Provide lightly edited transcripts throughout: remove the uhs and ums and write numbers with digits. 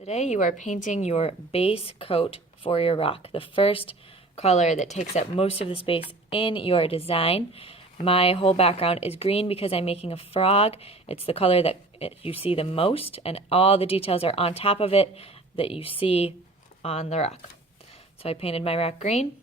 Today you are painting your base coat for your rock, the first color that takes up most of the space in your design. My whole background is green because I'm making a frog. It's the color that you see the most, and all the details are on top of it that you see on the rock. So I painted my rock green.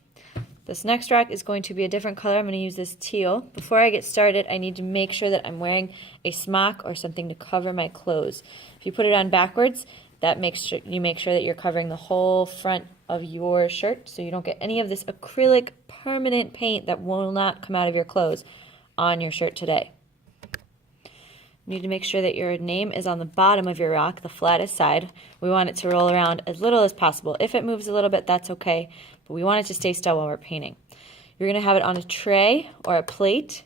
This next rock is going to be a different color. I'm going to use this teal. Before I get started, I need to make sure that I'm wearing a smock or something to cover my clothes. If you put it on backwards, that makes sure that you're covering the whole front of your shirt so you don't get any of this acrylic permanent paint that will not come out of your clothes on your shirt today. You need to make sure that your name is on the bottom of your rock, the flattest side. We want it to roll around as little as possible. If it moves a little bit, that's okay, but we want it to stay still while we're painting. You're going to have it on a tray or a plate,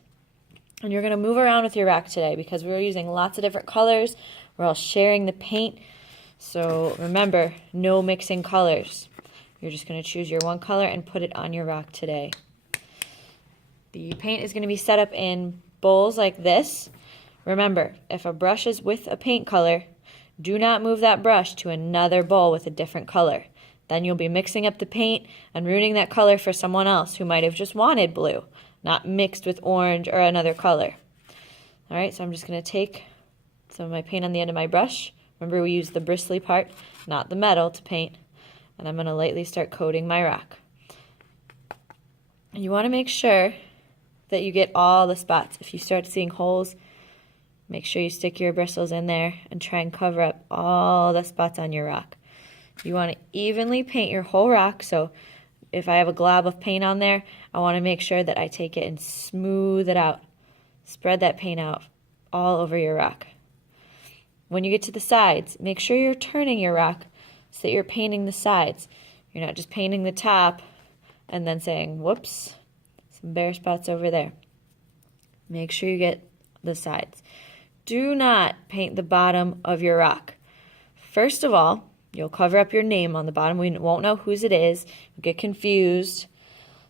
and you're going to move around with your rock today because we're using lots of different colors. We're all sharing the paint. So remember, no mixing colors. You're just going to choose your one color and put it on your rock today. The paint is going to be set up in bowls like this. Remember, if a brush is with a paint color, do not move that brush to another bowl with a different color. Then you'll be mixing up the paint and ruining that color for someone else who might have just wanted blue, not mixed with orange or another color. All right, so I'm just going to take some of my paint on the end of my brush. Remember, we use the bristly part, not the metal, to paint. And I'm going to lightly start coating my rock. And you want to make sure that you get all the spots. If you start seeing holes, make sure you stick your bristles in there and try and cover up all the spots on your rock. You want to evenly paint your whole rock. So if I have a glob of paint on there, I want to make sure that I take it and smooth it out. Spread that paint out all over your rock. When you get to the sides, make sure you're turning your rock so that you're painting the sides. You're not just painting the top and then saying, whoops, some bare spots over there. Make sure you get the sides. Do not paint the bottom of your rock. First of all, you'll cover up your name on the bottom. We won't know whose it is. You'll get confused.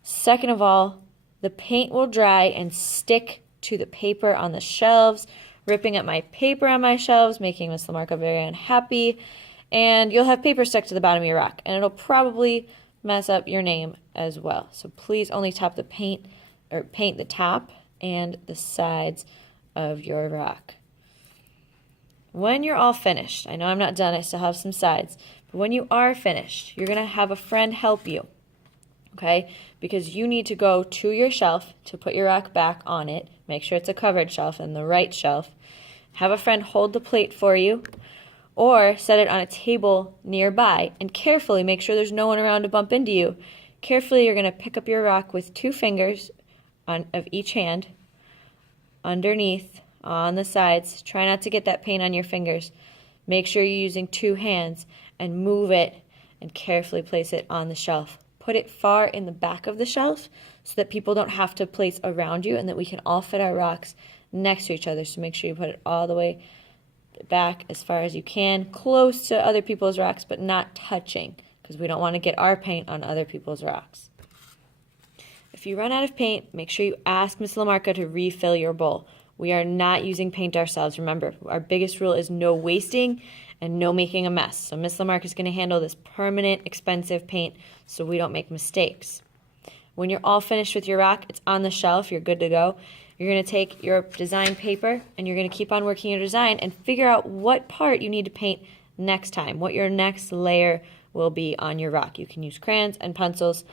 Second of all, the paint will dry and stick to the paper on the shelves, ripping up my paper on my shelves, making Miss LaMarca very unhappy, and you'll have paper stuck to the bottom of your rock, and it'll probably mess up your name as well. So please only paint the top and the sides of your rock. When you're all finished, I know I'm not done, I still have some sides, but when you are finished, you're going to have a friend help you, okay? Because you need to go to your shelf to put your rock back on it. Make sure it's a covered shelf and the right shelf. Have a friend hold the plate for you or set it on a table nearby and carefully make sure there's no one around to bump into you. Carefully, you're going to pick up your rock with 2 fingers of each hand underneath on the sides. Try not to get that paint on your fingers. Make sure you're using 2 hands and move it and carefully place it on the shelf. Put it far in the back of the shelf so that people don't have to place around you and that we can all fit our rocks next to each other. So make sure you put it all the way back as far as you can, close to other people's rocks, but not touching because we don't want to get our paint on other people's rocks. If you run out of paint, make sure you ask Miss LaMarca to refill your bowl. We are not using paint ourselves. Remember, our biggest rule is no wasting and no making a mess. So Miss LaMarca is going to handle this permanent, expensive paint so we don't make mistakes. When you're all finished with your rock, it's on the shelf, you're good to go. You're going to take your design paper and you're going to keep on working your design and figure out what part you need to paint next time, what your next layer will be on your rock. You can use crayons and pencils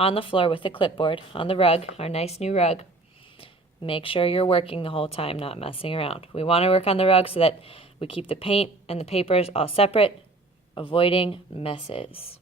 on the floor with a clipboard, on the rug, our nice new rug. Make sure you're working the whole time, not messing around. We want to work on the rug so that we keep the paint and the papers all separate, avoiding messes.